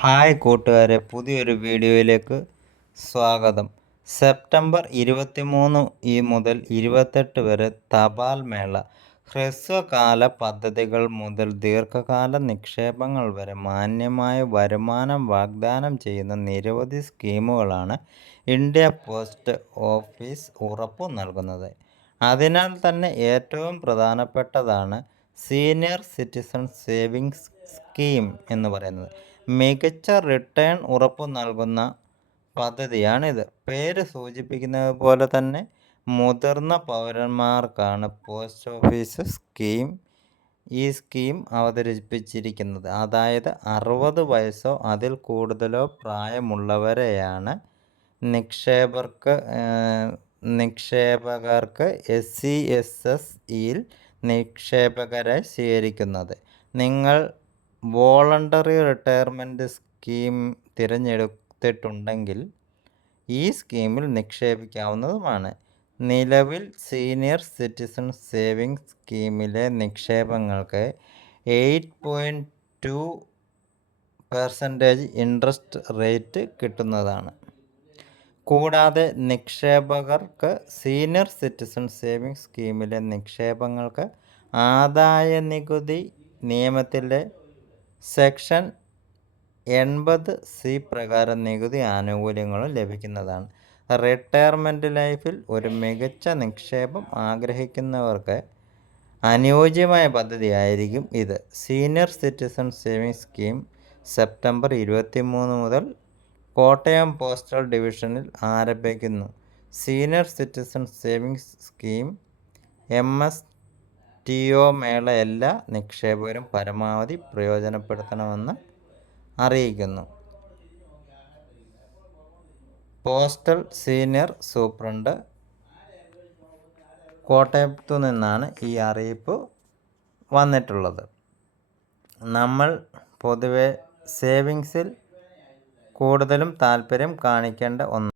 Hi കൂട്ടുകാരെ, പുതിയൊരു വീഡിയോയിലേക്ക് സ്വാഗതം. സെപ്റ്റംബർ 23 മുതൽ 28 വരെ തപാൽ മേള. ഹ്രസ്വകാല പദ്ധതികൾ മുതൽ ദീർഘകാല നിക്ഷേപങ്ങൾ വരെ മാന്യമായ വരുമാനം വാഗ്ദാനം ചെയ്യുന്ന നിരവധി സ്കീമുകളാണ് ഇന്ത്യ പോസ്റ്റ് ഓഫീസ് ഉറപ്പു നൽകുന്നത്. അതിനാൽ തന്നെ ഏറ്റവും പ്രധാനപ്പെട്ടതാണ് സീനിയർ സിറ്റിസൺ സേവിങ്സ് സ്കീം എന്ന് പറയുന്നത്. മികച്ച റിട്ടേൺ ഉറപ്പു നൽകുന്ന പദ്ധതിയാണിത്. പേര് സൂചിപ്പിക്കുന്നത് പോലെ തന്നെ മുതിർന്ന പൗരന്മാർക്കാണ് പോസ്റ്റ് ഓഫീസ് ഈ സ്കീം അവതരിപ്പിച്ചിരിക്കുന്നത്. അതായത് 60 വയസ്സോ അതിൽ കൂടുതലോ പ്രായമുള്ളവരെയാണ് നിക്ഷേപകർക്ക് SCSS-ൽ നിക്ഷേപകരായി സ്വീകരിക്കുന്നത്. നിങ്ങൾ വോളണ്ടറി റിട്ടയർമെൻറ്റ് സ്കീം തിരഞ്ഞെടുത്തിട്ടുണ്ടെങ്കിൽ ഈ സ്കീമിൽ നിക്ഷേപിക്കാവുന്നതുമാണ്. നിലവിൽ സീനിയർ സിറ്റിസൺ സേവിങ്സ് സ്കീമിലെ നിക്ഷേപങ്ങൾക്ക് 8.2% ഇൻട്രസ്റ്റ് റേറ്റ് കിട്ടുന്നതാണ്. കൂടാതെ നിക്ഷേപകർക്ക് സീനിയർ സിറ്റിസൺ സേവിങ്സ് സ്കീമിലെ നിക്ഷേപങ്ങൾക്ക് ആദായനികുതി നിയമത്തിലെ സെക്ഷൻ 80C പ്രകാരം നികുതി ആനുകൂല്യങ്ങളും ലഭിക്കുന്നതാണ്. റിട്ടയർമെൻറ്റ് ലൈഫിൽ ഒരു മികച്ച നിക്ഷേപം ആഗ്രഹിക്കുന്നവർക്ക് അനുയോജ്യമായ പദ്ധതിയായിരിക്കും ഇത്. Senior citizen savings scheme September 23 മുതൽ കോട്ടയം പോസ്റ്റൽ ഡിവിഷനിൽ ആരംഭിക്കുന്നു. Senior citizen savings scheme MSTO മേള എല്ലാ നിക്ഷേപകരും പരമാവധി പ്രയോജനപ്പെടുത്തണമെന്ന് അറിയിക്കുന്നു. പോസ്റ്റൽ സീനിയർ സൂപ്രണ്ട്, കോട്ടയത്തു നിന്നാണ് ഈ അറിയിപ്പ് വന്നിട്ടുള്ളത്. നമ്മൾ പൊതുവെ സേവിങ്സിൽ കൂടുതലും താല്പര്യം കാണിക്കേണ്ട